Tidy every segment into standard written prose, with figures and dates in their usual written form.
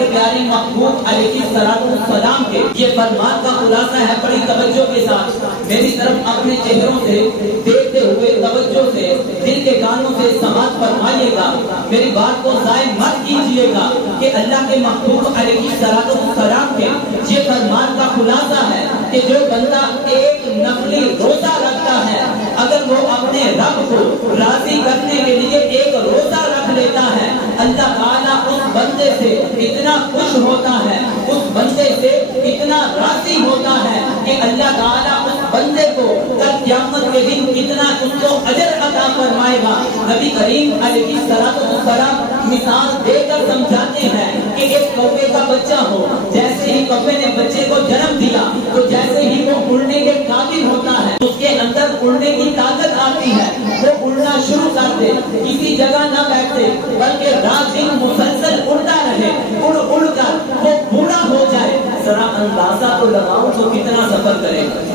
کے پیارے محبوب علیہ السلام کے یہ فرمان کا خلاصہ ہے. بڑی توجہ کے ساتھ میری طرف اپنے چہروں سے دیکھتے ہوئے توجہ سے دل کے کانوں سے سماعت فرمائیے گا. میری بات کو ضائع مت کیجیے گا کہ اللہ کے محبوب علیہ السلام کے یہ فرمان کا خلاصہ ہے کہ جو بندہ ایک نفلی روزہ رکھتا ہے اگر وہ اپنے رب کو راضی کرنے کے لیے ایک روزہ رکھ لیتا ہے اللہ تعالیٰ اس بندے سے اتنا خوش ہوتا ہے, اس بندے سے اتنا راضی ہوتا ہے کہ اللہ تعالیٰ اس بندے کو کل قیامت کے دن اتنا اس کو اجر عطا فرمائے گا. نبی کریم علیہ السلام مثال دے کر سمجھاتے ہیں کہ ایک کوے کا بچہ ہو, جیسے ہی کوے نے بچے کو جنم دیا تو جیسے ہی وہ اڑنے کے قابل ہوتا ہے اس کے اندر اڑنے کی طاقت آتی ہے, وہ اڑنا شروع کر دے, کسی جگہ نہ بیٹھے بلکہ رات دن مسلسل اڑتا رہے, اڑ اڑ کر وہ بوڑھا ہو جائے. ذرا اندازہ تو لگاؤ تو کتنا سفر کرے گا.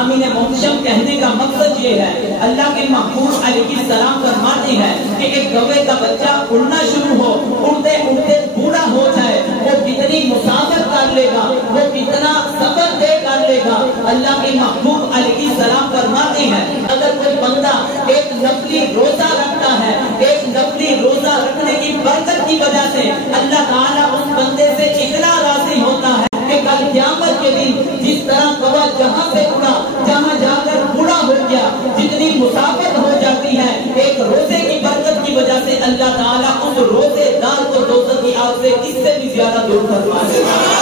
امین محتشم کہنے کا مقصد یہ ہے اللہ کے محبوب علیہ السلام فرماتے ہیں کہ ایک کوے کا بچہ اڑنا شروع ہو, اڑتے اڑتے بوڑھا ہو جائے, وہ کتنی مسافر کر لے گا, وہ کتنا سفر طے کر لے گا. اللہ کے محبوب علیہ السلام فرماتے ہیں اگر کوئی بندہ ایک نفلی روزہ رکھتا ہے, ایک نفلی روزہ رکھنے کی برکت کی وجہ سے اللہ تعالیٰ اس بندے سے اتنا راضی ہوتا ہے کہ کل قیامت کے دن جس طرح کوا جہاں سے اڑا جہاں جا کر بوڑھا ہو گیا, جتنی مسافت ہو جاتی ہے ایک روزے کی برکت کی وجہ سے اللہ تعالیٰ اس روزے دار کو دوزخ کی آگ سے اس سے بھی زیادہ دور فرما دے گا.